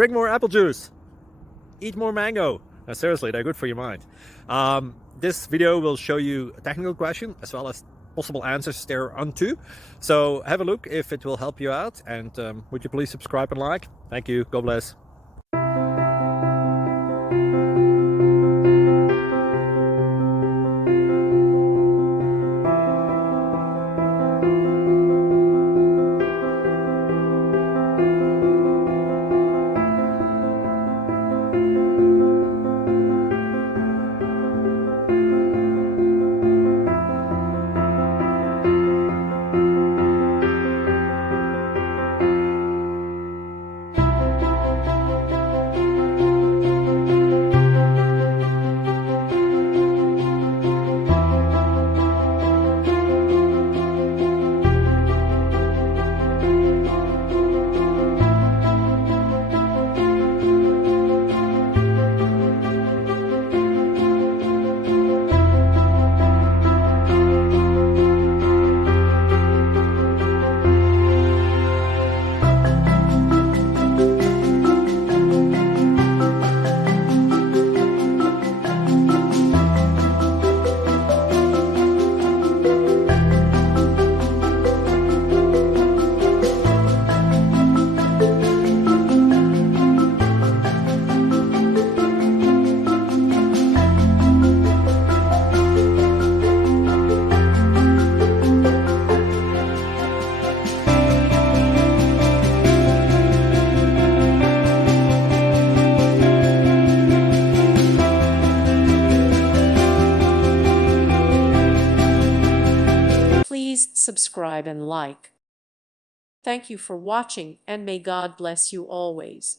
drink more apple juice, eat more mango. No, seriously, they're good for your mind. This video will show you a technical question as well as possible answers thereunto. So have a look if it will help you out, and would you please subscribe and like? Thank you. God bless. Please subscribe and like. Thank you for watching, and may God bless you always.